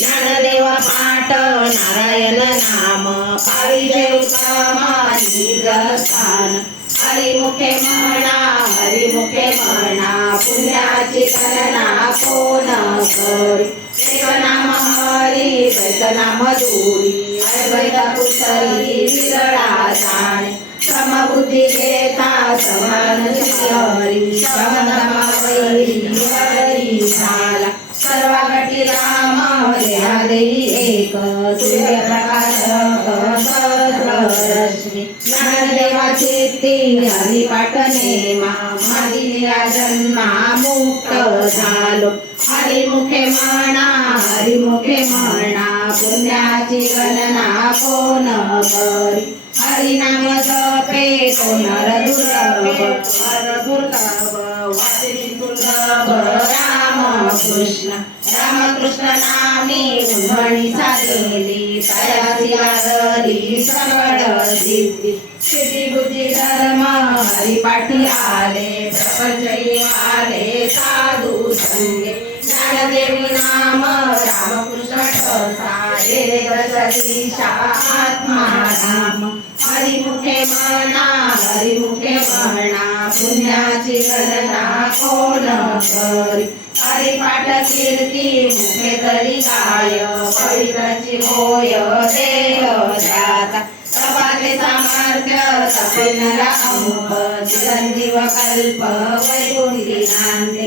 ज्ञानदेव पाठ नारायण नाम पाविजे स्थान हरिमुखे म्हणा हरिमुखे म्हणा पुण्याची गणना कोण करी एक नाम हरी द्वैत नाम दूरी अद्वैत कुशली विरळा जाणे समबुद्धी घेता समान हरी समदम हरी हरी झाला. सर्व गटी देही एक सूर्यप्रकाश सहस्ररश्मी ज्ञानदेवाची जन्मा मुक्त झालो हरिमुखे म्हणा हरिमुखे म्हणा पुण्याची गणना कोण करी? हरिनाम जपे तो दुर्लभ नर दुर्लभ वासिनी दुर्लभ राम कृष्ण रामकृष्ण नामी उंबणी झालेली तयारी आरली सरळ सिद्धी सिद्धी. बुद्धी धर्म हरिपाठी आले प्रपंचही आले साधू संगे ज्ञानदेवी नाम रामकृष्ण आत्मा राम हरिमुखे म्हणा हरिमुखे म्हणा पुण्याची गणना कोण करी हरिपाठ कीर्ती मुखे तरी गाय पवित्राची होय देव जाता सामर्थ्य चिरंजीव कल्प वैगुणी नांदे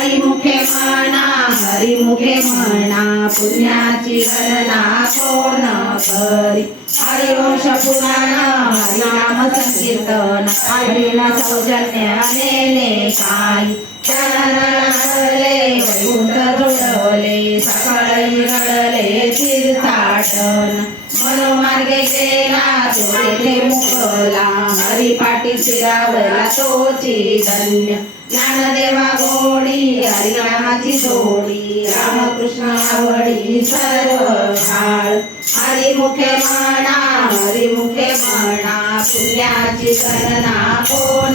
हरिमुखे म्हणा हरिमुखे म्हणा पुण्याची गणना कोण करी हरिवंश पुराण हरिनाम संकीर्तन हरिणा सौजन्याने नेले काही चरणले वैकुंठ जोडले सकाळी चोरेले मुखला शिरावला तोची धन्य. ज्ञानदेवा गोडी हरिनामाची सोडी रामकृष्ण आवडी सर्व हरी हरिमुखे म्हणा हरिमुखे म्हणा पुण्याची गणना कोण